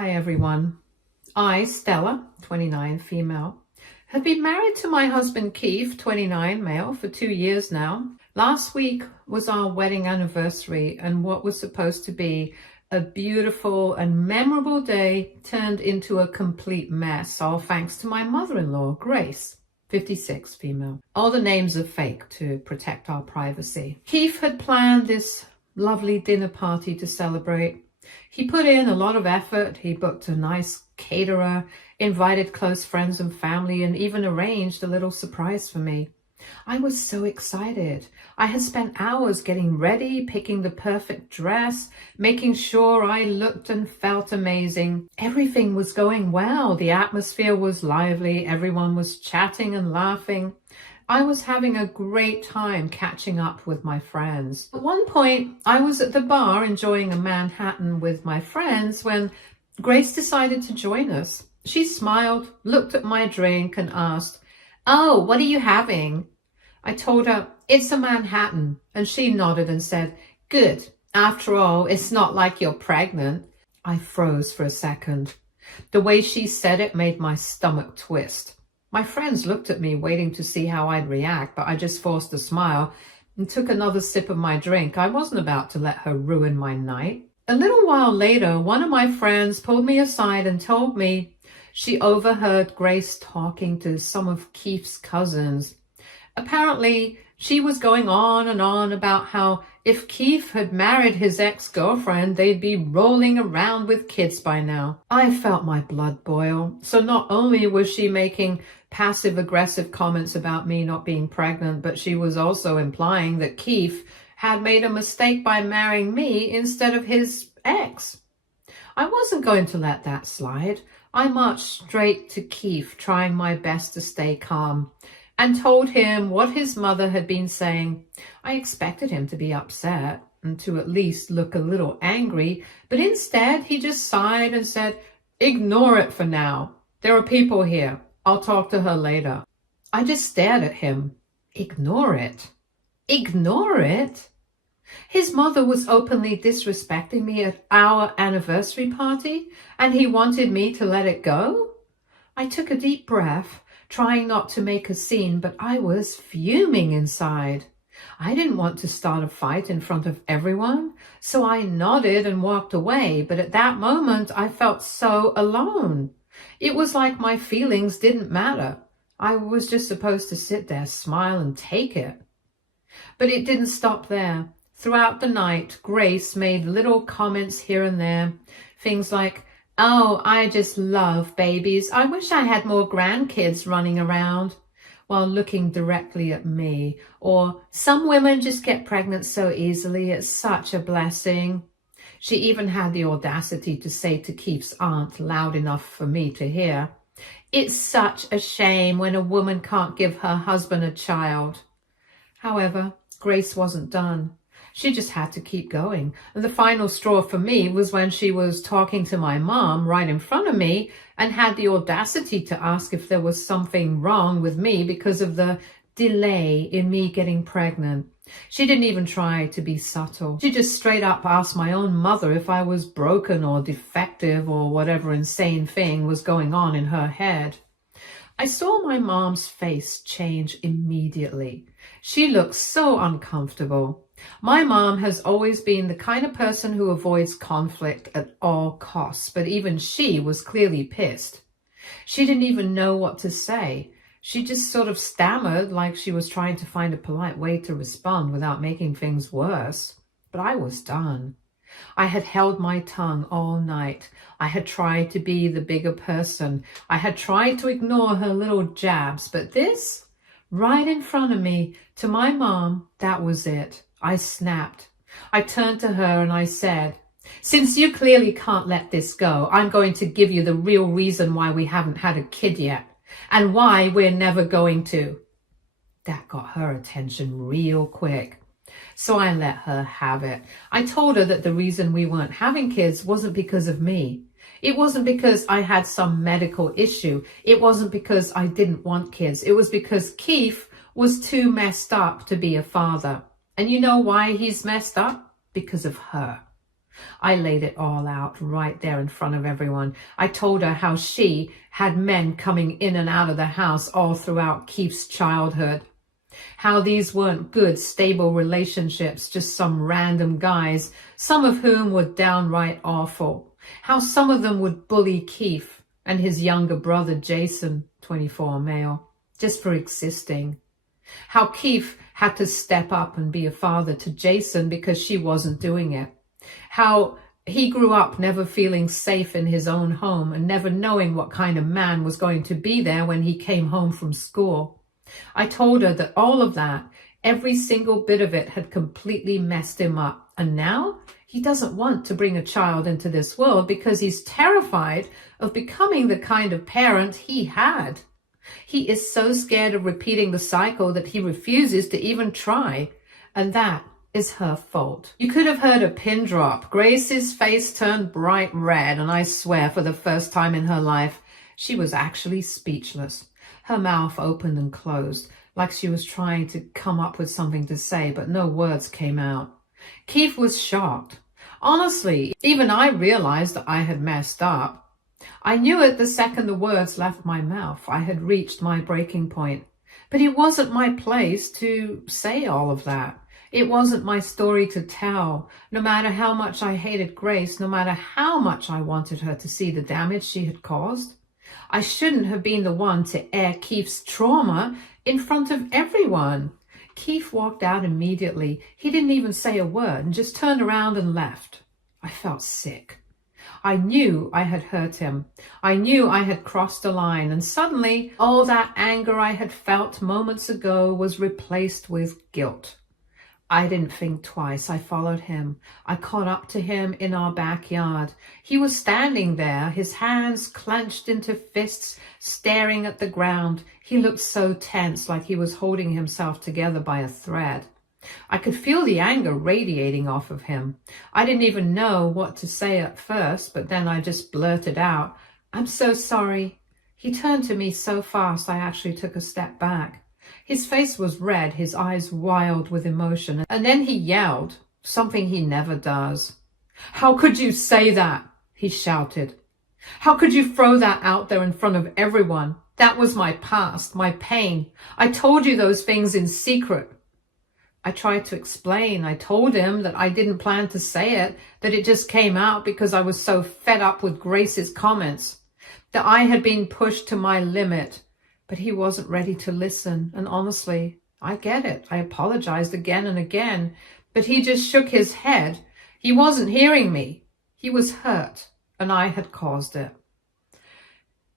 Hi everyone. I, Stella, 29, female, have been married to my husband Keith, 29, male, for 2 years now. Last week was our wedding anniversary, and what was supposed to be a beautiful and memorable day turned into a complete mess, all thanks to my mother-in-law, Grace, 56, female. All the names are fake to protect our privacy. Keith had planned this lovely dinner party to celebrate. He put in a lot of effort. He booked a nice caterer, invited close friends and family, and even arranged a little surprise for me. I was so excited. I had spent hours getting ready, picking the perfect dress, making sure I looked and felt amazing. Everything was going well. The atmosphere was lively. Everyone was chatting and laughing. I was having a great time catching up with my friends. At one point, I was at the bar enjoying a Manhattan with my friends when Grace decided to join us. She smiled, looked at my drink and asked, "Oh, what are you having?" I told her, "It's a Manhattan," and she nodded and said, "Good. After all, it's not like you're pregnant." I froze for a second. The way she said it made my stomach twist. My friends looked at me, waiting to see how I'd react, but I just forced a smile and took another sip of my drink. I wasn't about to let her ruin my night. A little while later, one of my friends pulled me aside and told me she overheard Grace talking to some of Keith's cousins. Apparently, she was going on and on about how if Keith had married his ex-girlfriend, they'd be rolling around with kids by now. I felt my blood boil. So not only was she making passive-aggressive comments about me not being pregnant, but she was also implying that Keith had made a mistake by marrying me instead of his ex. I wasn't going to let that slide. I marched straight to Keith, trying my best to stay calm, and told him what his mother had been saying. I expected him to be upset and to at least look a little angry, but instead he just sighed and said, "Ignore it for now. There are people here. I'll talk to her later." I just stared at him. Ignore it? Ignore it? His mother was openly disrespecting me at our anniversary party, and he wanted me to let it go? I took a deep breath, trying not to make a scene, but I was fuming inside. I didn't want to start a fight in front of everyone, so I nodded and walked away, but at that moment I felt so alone. It was like my feelings didn't matter. I was just supposed to sit there, smile, and take it. But it didn't stop there. Throughout the night, Grace made little comments here and there, things like, "Oh, I just love babies. I wish I had more grandkids running around," while looking directly at me. Or, "Some women just get pregnant so easily. It's such a blessing." She even had the audacity to say to Keith's aunt, loud enough for me to hear, "It's such a shame when a woman can't give her husband a child." However, Grace wasn't done. She just had to keep going. And the final straw for me was when she was talking to my mom right in front of me and had the audacity to ask if there was something wrong with me because of the delay in me getting pregnant. She didn't even try to be subtle. She just straight up asked my own mother if I was broken or defective or whatever insane thing was going on in her head. I saw my mom's face change immediately. She looked so uncomfortable. My mom has always been the kind of person who avoids conflict at all costs, but even she was clearly pissed. She didn't even know what to say. She just sort of stammered like she was trying to find a polite way to respond without making things worse. But I was done. I had held my tongue all night. I had tried to be the bigger person. I had tried to ignore her little jabs, but this, right in front of me, to my mom, that was it. I snapped. I turned to her and I said, "Since you clearly can't let this go, I'm going to give you the real reason why we haven't had a kid yet, and why we're never going to." That got her attention real quick. So I let her have it. I told her that the reason we weren't having kids wasn't because of me. It wasn't because I had some medical issue. It wasn't because I didn't want kids. It was because Keith was too messed up to be a father. And you know why he's messed up? Because of her. I laid it all out right there in front of everyone. I told her how she had men coming in and out of the house all throughout Keith's childhood. How these weren't good, stable relationships, just some random guys, some of whom were downright awful. How some of them would bully Keith and his younger brother Jason, 24 male, just for existing. How Keith had to step up and be a father to Jason because she wasn't doing it. How he grew up never feeling safe in his own home and never knowing what kind of man was going to be there when he came home from school. I told her that all of that, every single bit of it, had completely messed him up. And now he doesn't want to bring a child into this world because he's terrified of becoming the kind of parent he had. He is so scared of repeating the cycle that he refuses to even try. And that is her fault. You could have heard a pin drop. Grace's face turned bright red, and I swear for the first time in her life, she was actually speechless. Her mouth opened and closed, like she was trying to come up with something to say, but no words came out. Keith was shocked. Honestly, even I realized that I had messed up. I knew it the second the words left my mouth. I had reached my breaking point. But it wasn't my place to say all of that. It wasn't my story to tell. No matter how much I hated Grace, no matter how much I wanted her to see the damage she had caused, I shouldn't have been the one to air Keith's trauma in front of everyone. Keith walked out immediately. He didn't even say a word and just turned around and left. I felt sick. I knew I had hurt him. I knew I had crossed a line, and suddenly all that anger I had felt moments ago was replaced with guilt. I didn't think twice. I followed him. I caught up to him in our backyard. He was standing there, his hands clenched into fists, staring at the ground. He looked so tense, like he was holding himself together by a thread. I could feel the anger radiating off of him. I didn't even know what to say at first, but then I just blurted out, "I'm so sorry." He turned to me so fast I actually took a step back. His face was red, his eyes wild with emotion, and then he yelled, something he never does. "How could you say that?" he shouted. "How could you throw that out there in front of everyone? That was my past, my pain. I told you those things in secret." I tried to explain. I told him that I didn't plan to say it, that it just came out because I was so fed up with Grace's comments, that I had been pushed to my limit. But he wasn't ready to listen, and honestly, I get it. I apologized again and again, but he just shook his head. He wasn't hearing me. He was hurt, and I had caused it.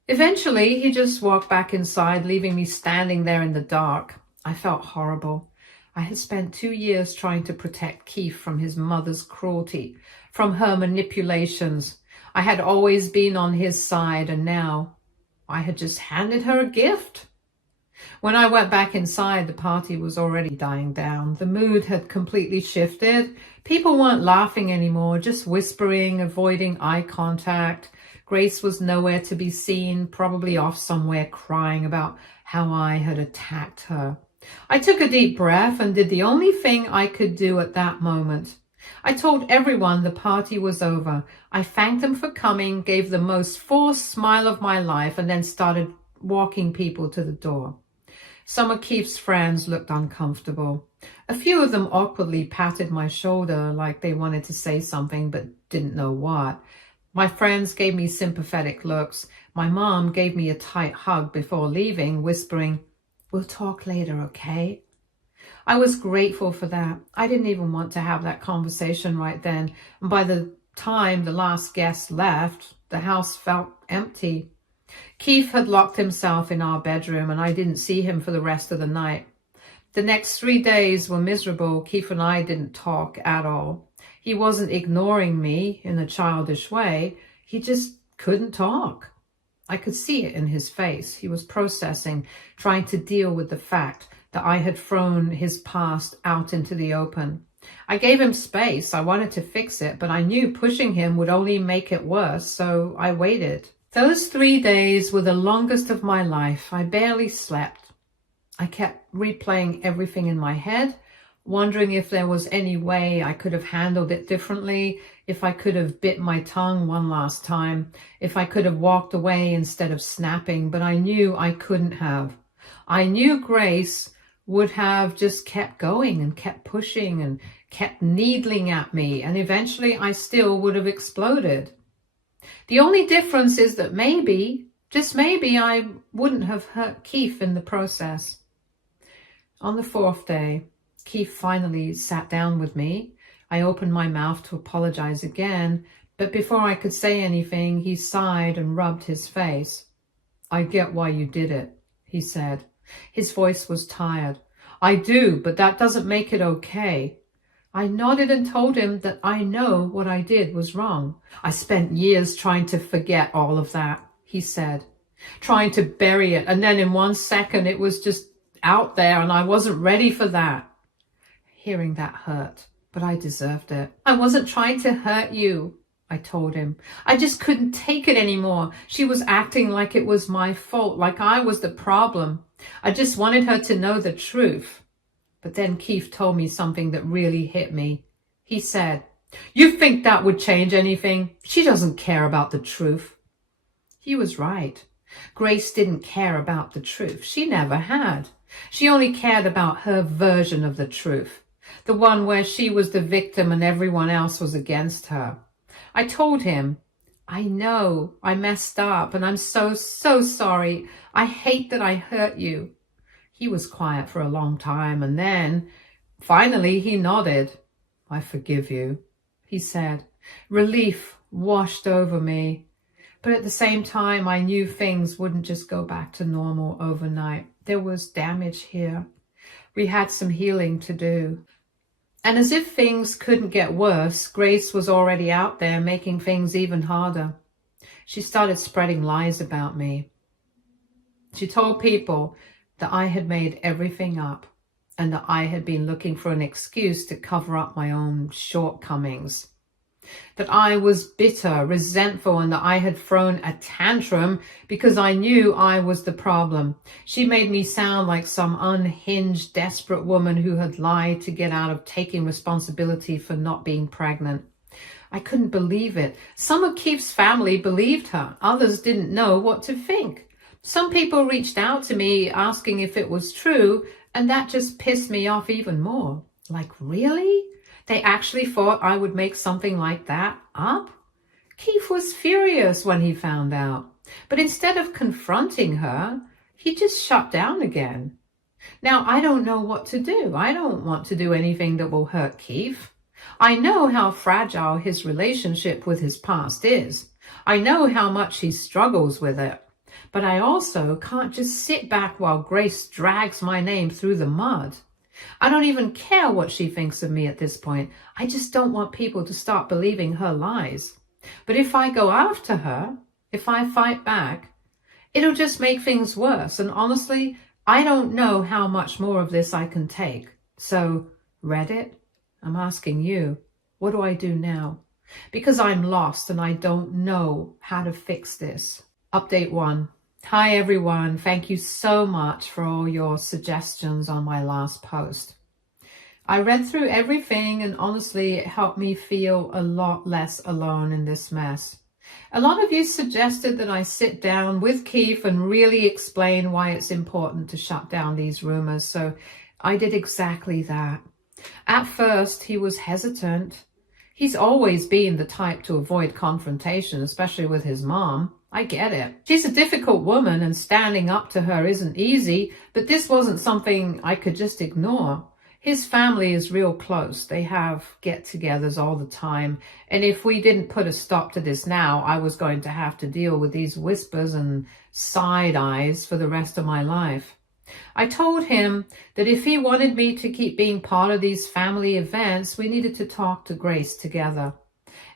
Eventually, he just walked back inside, leaving me standing there in the dark. I felt horrible. I had spent 2 years trying to protect Keith from his mother's cruelty, from her manipulations. I had always been on his side, and now I had just handed her a gift. When I went back inside, the party was already dying down. The mood had completely shifted. People weren't laughing anymore, just whispering, avoiding eye contact. Grace was nowhere to be seen, probably off somewhere crying about how I had attacked her. I took a deep breath and did the only thing I could do at that moment. I told everyone the party was over. I thanked them for coming, gave the most forced smile of my life, and then started walking people to the door. Some of Keith's friends looked uncomfortable. A few of them awkwardly patted my shoulder like they wanted to say something but didn't know what. My friends gave me sympathetic looks. My mom gave me a tight hug before leaving, whispering, "We'll talk later, okay?" I was grateful for that. I didn't even want to have that conversation right then. And by the time the last guest left, the house felt empty. Keith had locked himself in our bedroom, and I didn't see him for the rest of the night. The next 3 days were miserable. Keith and I didn't talk at all. He wasn't ignoring me in a childish way. He just couldn't talk. I could see it in his face. He was processing, trying to deal with the fact that I had thrown his past out into the open. I gave him space. I wanted to fix it, but I knew pushing him would only make it worse, so I waited. Those 3 days were the longest of my life. I barely slept. I kept replaying everything in my head, wondering if there was any way I could have handled it differently, if I could have bit my tongue one last time, if I could have walked away instead of snapping, but I knew I couldn't have. I knew Grace would have just kept going and kept pushing and kept needling at me, and eventually I still would have exploded. The only difference is that maybe, just maybe, I wouldn't have hurt Keith in the process. On the fourth day, Keith finally sat down with me. I opened my mouth to apologize again, but before I could say anything, he sighed and rubbed his face. "I get why you did it," he said. His voice was tired. "I do, but that doesn't make it okay." I nodded and told him that I know what I did was wrong. "I spent years trying to forget all of that," he said, "trying to bury it, and then in 1 second it was just out there, and I wasn't ready for that." Hearing that hurt, but I deserved it. "I wasn't trying to hurt you," I told him. "I just couldn't take it anymore. She was acting like it was my fault, like I was the problem. I just wanted her to know the truth." But then Keith told me something that really hit me. He said, "You think that would change anything? She doesn't care about the truth." He was right. Grace didn't care about the truth. She never had. She only cared about her version of the truth, the one where she was the victim and everyone else was against her. I told him, "I know I messed up and I'm so sorry. I hate that I hurt you." He was quiet for a long time, and then finally he nodded. "I forgive you," he said. Relief washed over me. But at the same time, I knew things wouldn't just go back to normal overnight. There was damage here. We had some healing to do. And as if things couldn't get worse, Grace was already out there making things even harder. She started spreading lies about me. She told people that I had made everything up and that I had been looking for an excuse to cover up my own shortcomings. That I was bitter, resentful, and that I had thrown a tantrum because I knew I was the problem. She made me sound like some unhinged, desperate woman who had lied to get out of taking responsibility for not being pregnant. I couldn't believe it. Some of Keith's family believed her. Others didn't know what to think. Some people reached out to me asking if it was true, and that just pissed me off even more. Like, really? They actually thought I would make something like that up? Keith was furious when he found out. But instead of confronting her, he just shut down again. Now, I don't know what to do. I don't want to do anything that will hurt Keith. I know how fragile his relationship with his past is. I know how much he struggles with it. But I also can't just sit back while Grace drags my name through the mud. I don't even care what she thinks of me at this point. I just don't want people to start believing her lies. But if I go after her, if I fight back, it'll just make things worse. And honestly, I don't know how much more of this I can take. So, Reddit, I'm asking you, what do I do now? Because I'm lost and I don't know how to fix this. Update 1. Hi everyone, thank you so much for all your suggestions on my last post. I read through everything and honestly it helped me feel a lot less alone in this mess. A lot of you suggested that I sit down with Keith and really explain why it's important to shut down these rumors, so I did exactly that. At first he was hesitant. He's always been the type to avoid confrontation, especially with his mom. I get it. She's a difficult woman and standing up to her isn't easy, but this wasn't something I could just ignore. His family is real close. They have get-togethers all the time. And if we didn't put a stop to this now, I was going to have to deal with these whispers and side eyes for the rest of my life. I told him that if he wanted me to keep being part of these family events, we needed to talk to Grace together.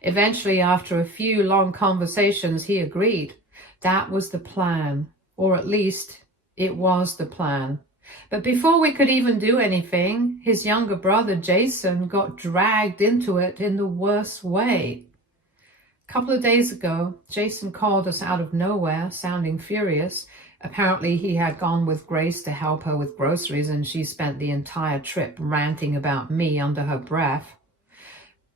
Eventually, after a few long conversations, he agreed. That was the plan, or at least it was the plan. But before we could even do anything, his younger brother, Jason, got dragged into it in the worst way. A couple of days ago, Jason called us out of nowhere, sounding furious. Apparently, he had gone with Grace to help her with groceries, and she spent the entire trip ranting about me under her breath.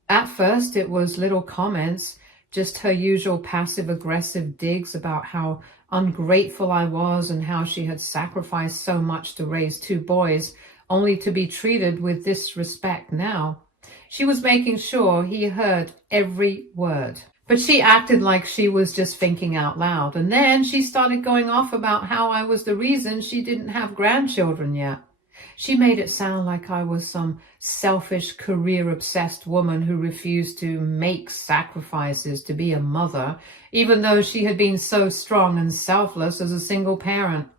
At first, it was little comments, just her usual passive-aggressive digs about how ungrateful I was and how she had sacrificed so much to raise 2 boys, only to be treated with disrespect now. She was making sure he heard every word. But she acted like she was just thinking out loud. And then she started going off about how I was the reason she didn't have grandchildren yet. She made it sound like I was some selfish, career-obsessed woman who refused to make sacrifices to be a mother, even though she had been so strong and selfless as a single parent.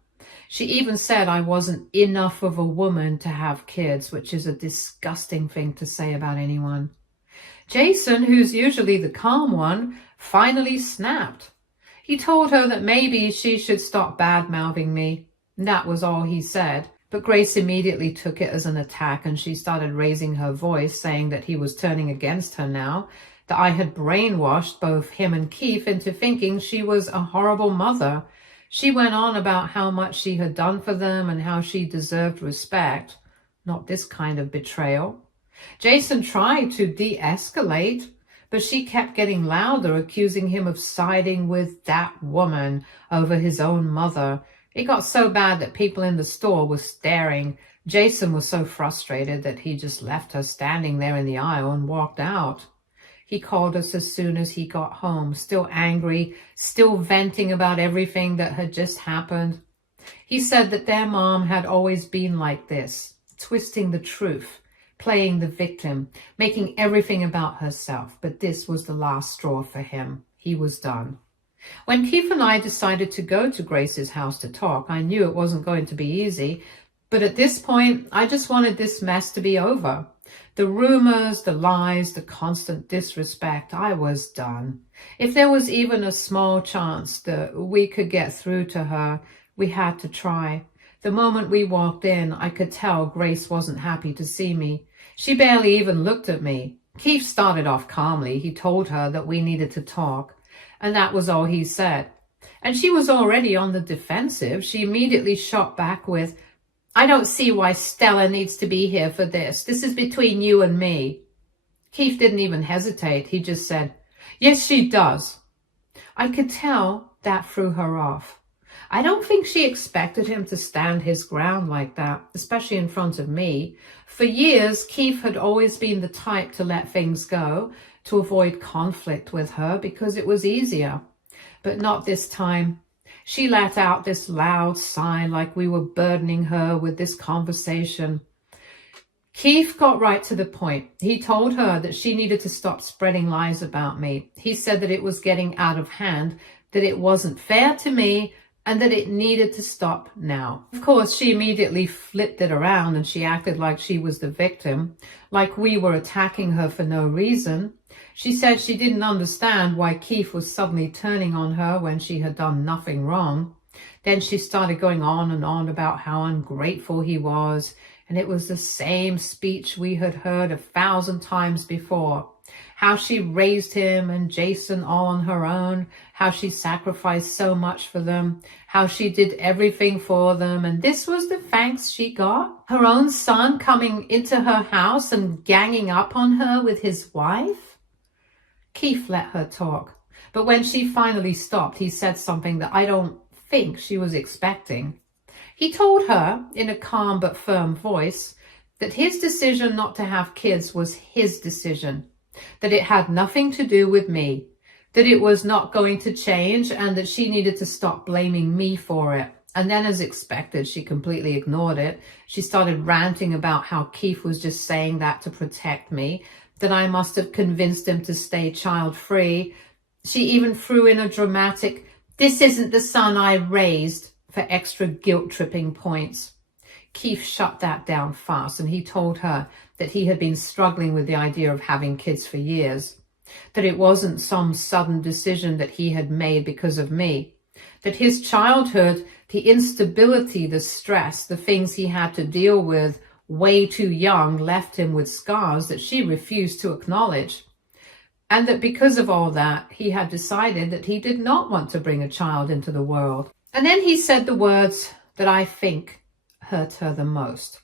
She even said I wasn't enough of a woman to have kids, which is a disgusting thing to say about anyone. Jason, who's usually the calm one, finally snapped. He told her that maybe she should stop bad-mouthing me. That was all he said. But Grace immediately took it as an attack, and she started raising her voice, saying that he was turning against her now, that I had brainwashed both him and Keith into thinking she was a horrible mother. She went on about how much she had done for them and how she deserved respect, not this kind of betrayal. Jason tried to de-escalate, but she kept getting louder, accusing him of siding with that woman over his own mother. It got so bad that people in the store were staring. Jason was so frustrated that he just left her standing there in the aisle and walked out. He called us as soon as he got home, still angry, still venting about everything that had just happened. He said that their mom had always been like this, twisting the truth, playing the victim, making everything about herself. But this was the last straw for him. He was done. When Keith and I decided to go to Grace's house to talk, I knew it wasn't going to be easy. But at this point, I just wanted this mess to be over. The rumors, the lies, the constant disrespect, I was done. If there was even a small chance that we could get through to her, we had to try. The moment we walked in, I could tell Grace wasn't happy to see me. She barely even looked at me. Keith started off calmly. He told her that we needed to talk, and that was all he said. And she was already on the defensive. She immediately shot back with, "I don't see why Stella needs to be here for this. This is between you and me." Keith didn't even hesitate. He just said, "Yes, she does." I could tell that threw her off. I don't think she expected him to stand his ground like that, especially in front of me. For years, Keith had always been the type to let things go, to avoid conflict with her because it was easier. But not this time. She let out this loud sigh like we were burdening her with this conversation. Keith got right to the point. He told her that she needed to stop spreading lies about me. He said that it was getting out of hand, that it wasn't fair to me, and that it needed to stop now. Of course, she immediately flipped it around and she acted like she was the victim, like we were attacking her for no reason. She said she didn't understand why Keith was suddenly turning on her when she had done nothing wrong. Then she started going on and on about how ungrateful he was, and it was the same speech we had heard 1,000 times before. How she raised him and Jason all on her own, how she sacrificed so much for them, how she did everything for them, and this was the thanks she got? Her own son coming into her house and ganging up on her with his wife? Keith let her talk, but when she finally stopped, he said something that I don't think she was expecting. He told her, in a calm but firm voice, that his decision not to have kids was his decision, that it had nothing to do with me, that it was not going to change, and that she needed to stop blaming me for it. And then, as expected, she completely ignored it. She started ranting about how Keith was just saying that to protect me, that I must have convinced him to stay child-free. She even threw in a dramatic, "This isn't the son I raised," for extra guilt-tripping points. Keith shut that down fast, and he told her that he had been struggling with the idea of having kids for years, that it wasn't some sudden decision that he had made because of me, that his childhood, the instability, the stress, the things he had to deal with way too young left him with scars that she refused to acknowledge. and that because of all that, he had decided that he did not want to bring a child into the world. And then he said the words that I think hurt her the most.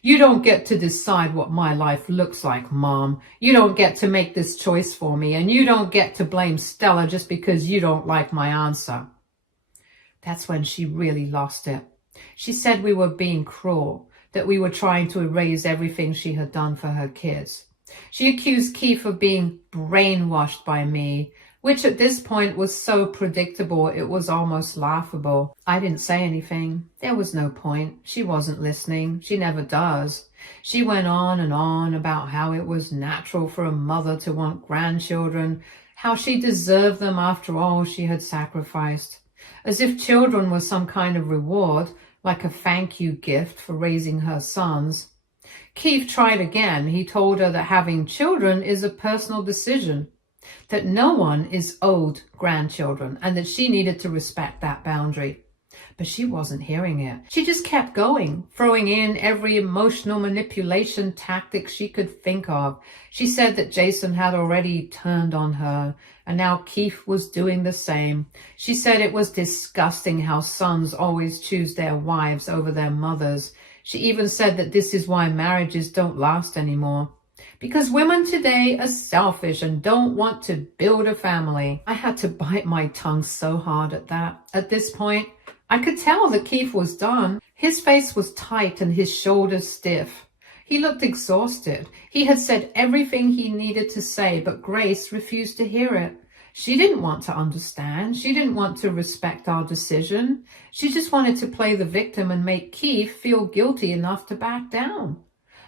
"You don't get to decide what my life looks like, Mom. You don't get to make this choice for me, and you don't get to blame Stella just because you don't like my answer." That's when she really lost it. She said we were being cruel, that we were trying to erase everything she had done for her kids. She accused Keith of being brainwashed by me, which at this point was so predictable it was almost laughable. I didn't say anything. There was no point. She wasn't listening. She never does. She went on and on about how it was natural for a mother to want grandchildren, how she deserved them after all she had sacrificed, as if children were some kind of reward, like a thank you gift for raising her sons. Keith tried again. He told her that having children is a personal decision, that no one is owed grandchildren, and that she needed to respect that boundary. But she wasn't hearing it. She just kept going, throwing in every emotional manipulation tactic she could think of. She said that Jason had already turned on her, and now Keith was doing the same. She said it was disgusting how sons always choose their wives over their mothers. She even said that this is why marriages don't last anymore, because women today are selfish and don't want to build a family. I had to bite my tongue so hard at that. At this point, I could tell that Keith was done. His face was tight and his shoulders stiff. He looked exhausted. He had said everything he needed to say, but Grace refused to hear it. She didn't want to understand. She didn't want to respect our decision. She just wanted to play the victim and make Keith feel guilty enough to back down.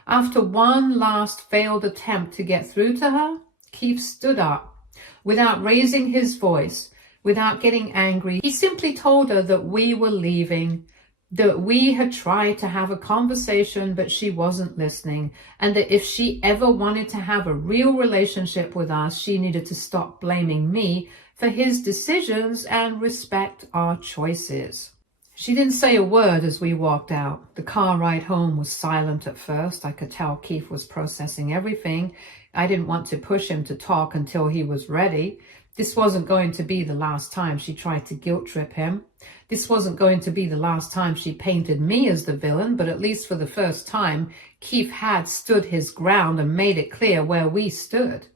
After one last failed attempt to get through to her, Keith stood up. Without raising his voice, without getting angry, he simply told her that we were leaving, that we had tried to have a conversation, but she wasn't listening, and that if she ever wanted to have a real relationship with us, she needed to stop blaming me for his decisions and respect our choices. She didn't say a word as we walked out. The car ride home was silent at first. I could tell Keith was processing everything. I didn't want to push him to talk until he was ready. This wasn't going to be the last time she tried to guilt trip him. This wasn't going to be the last time she painted me as the villain, but at least for the first time, Keith had stood his ground and made it clear where we stood.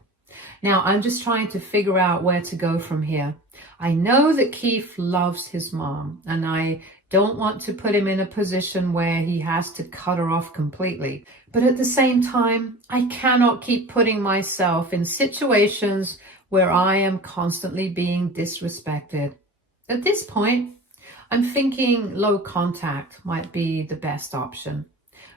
Now, I'm just trying to figure out where to go from here. I know that Keith loves his mom, and I don't want to put him in a position where he has to cut her off completely. But at the same time, I cannot keep putting myself in situations where I am constantly being disrespected. At this point, I'm thinking low contact might be the best option.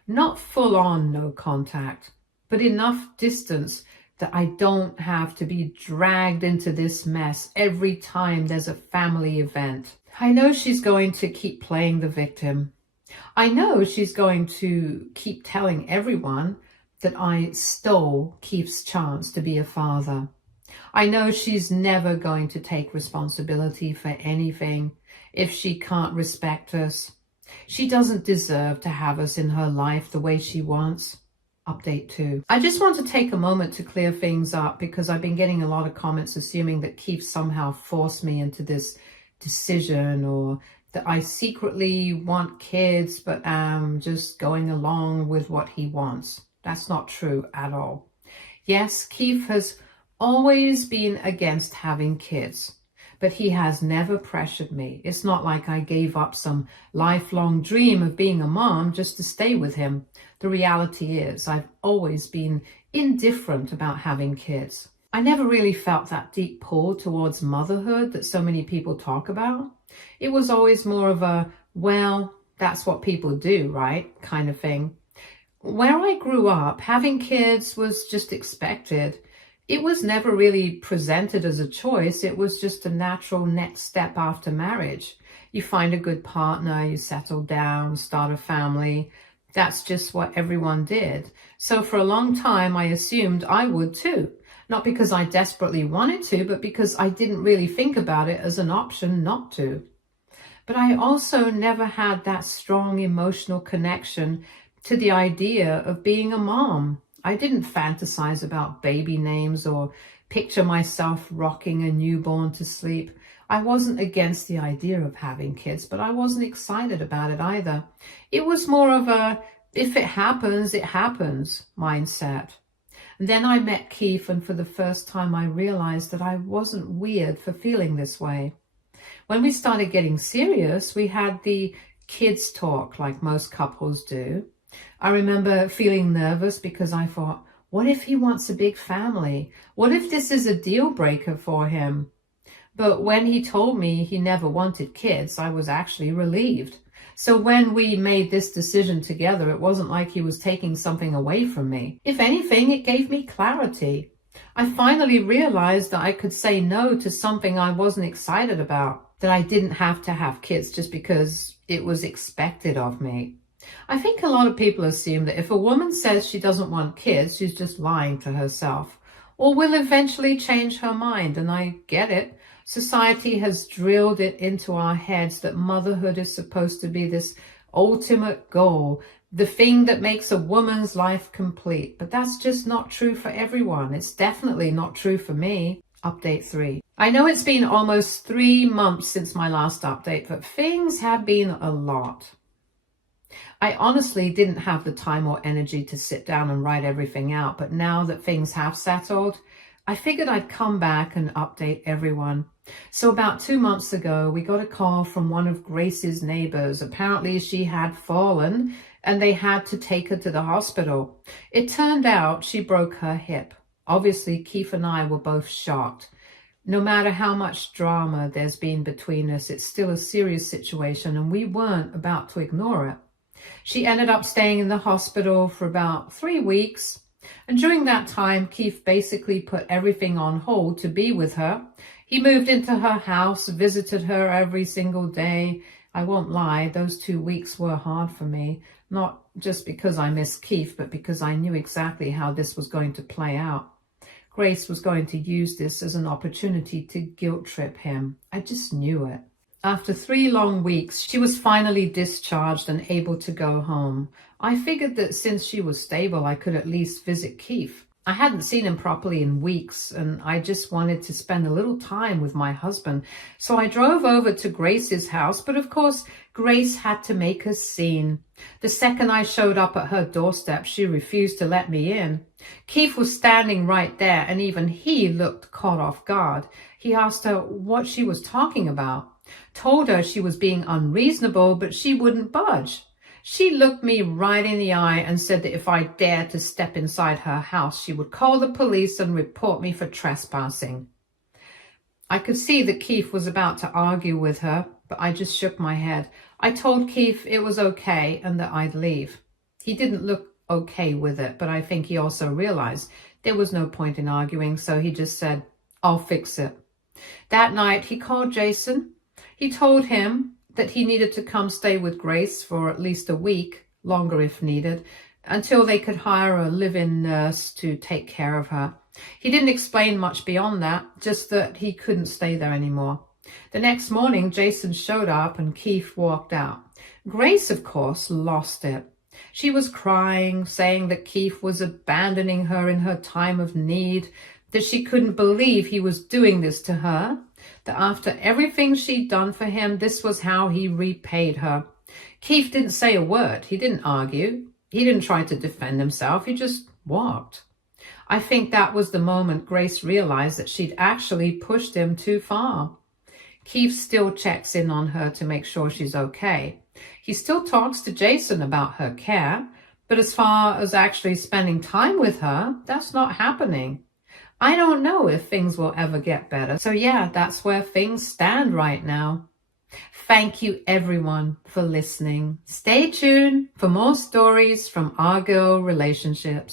Not full on no contact, but enough distance that I don't have to be dragged into this mess every time there's a family event. I know she's going to keep playing the victim. I know she's going to keep telling everyone that I stole Keith's chance to be a father. I know she's never going to take responsibility for anything if she can't respect us. She doesn't deserve to have us in her life the way she wants. Update 2. I just want to take a moment to clear things up because I've been getting a lot of comments assuming that Keith somehow forced me into this decision, or that I secretly want kids but am just going along with what he wants. That's not true at all. Yes, Keith has always been against having kids, but he has never pressured me. It's not like I gave up some lifelong dream of being a mom just to stay with him. The reality is I've always been indifferent about having kids. I never really felt that deep pull towards motherhood that so many people talk about. It was always more of a, well, that's what people do, right? Kind of thing. Where I grew up, having kids was just expected. It was never really presented as a choice. It was just a natural next step after marriage. You find a good partner, you settle down, start a family. That's just what everyone did. So for a long time, I assumed I would too. Not because I desperately wanted to, but because I didn't really think about it as an option not to. But I also never had that strong emotional connection to the idea of being a mom. I didn't fantasize about baby names or picture myself rocking a newborn to sleep. I wasn't against the idea of having kids, but I wasn't excited about it either. It was more of a, if it happens mindset. And then I met Keith, and for the first time I realized that I wasn't weird for feeling this way. When we started getting serious, we had the kids talk like most couples do. I remember feeling nervous because I thought, what if he wants a big family? What if this is a deal breaker for him? But when he told me he never wanted kids, I was actually relieved. So when we made this decision together, it wasn't like he was taking something away from me. If anything, it gave me clarity. I finally realized that I could say no to something I wasn't excited about, that I didn't have to have kids just because it was expected of me. I think a lot of people assume that if a woman says she doesn't want kids, she's just lying to herself, or will eventually change her mind, and I get it. Society has drilled it into our heads that motherhood is supposed to be this ultimate goal, the thing that makes a woman's life complete. But that's just not true for everyone. It's definitely not true for me. Update 3. I know it's been almost 3 months since my last update, but things have been a lot. I honestly didn't have the time or energy to sit down and write everything out, but now that things have settled, I figured I'd come back and update everyone. So about 2 months ago, we got a call from one of Grace's neighbors. Apparently she had fallen and they had to take her to the hospital. It turned out she broke her hip. Obviously, Keith and I were both shocked. No matter how much drama there's been between us, it's still a serious situation and we weren't about to ignore it. She ended up staying in the hospital for about 3 weeks. And during that time, Keith basically put everything on hold to be with her. He moved into her house, visited her every single day. I won't lie, those 2 weeks were hard for me. Not just because I missed Keith, but because I knew exactly how this was going to play out. Grace was going to use this as an opportunity to guilt trip him. I just knew it. After 3 long weeks, she was finally discharged and able to go home. I figured that since she was stable, I could at least visit Keith. I hadn't seen him properly in weeks, and I just wanted to spend a little time with my husband. So I drove over to Grace's house, but of course, Grace had to make a scene. The second I showed up at her doorstep, she refused to let me in. Keith was standing right there, and even he looked caught off guard. He asked her what she was talking about. Told her she was being unreasonable, but she wouldn't budge. She looked me right in the eye and said that if I dared to step inside her house, she would call the police and report me for trespassing. I could see that Keith was about to argue with her, but I just shook my head. I told Keith it was okay and that I'd leave. He didn't look okay with it, but I think he also realized there was no point in arguing, so he just said, I'll fix it. That night, he called Jason. He told him that he needed to come stay with Grace for at least a week, longer if needed, until they could hire a live-in nurse to take care of her. He didn't explain much beyond that, just that he couldn't stay there anymore. The next morning, Jason showed up and Keith walked out. Grace, of course, lost it. She was crying, saying that Keith was abandoning her in her time of need, that she couldn't believe he was doing this to her, that after everything she'd done for him, this was how he repaid her. Keith didn't say a word. He didn't argue. He didn't try to defend himself. He just walked. I think that was the moment Grace realized that she'd actually pushed him too far. Keith still checks in on her to make sure she's okay. He still talks to Jason about her care, but as far as actually spending time with her, that's not happening. I don't know if things will ever get better. So yeah, that's where things stand right now. Thank you everyone for listening. Stay tuned for more stories from our girl relationships.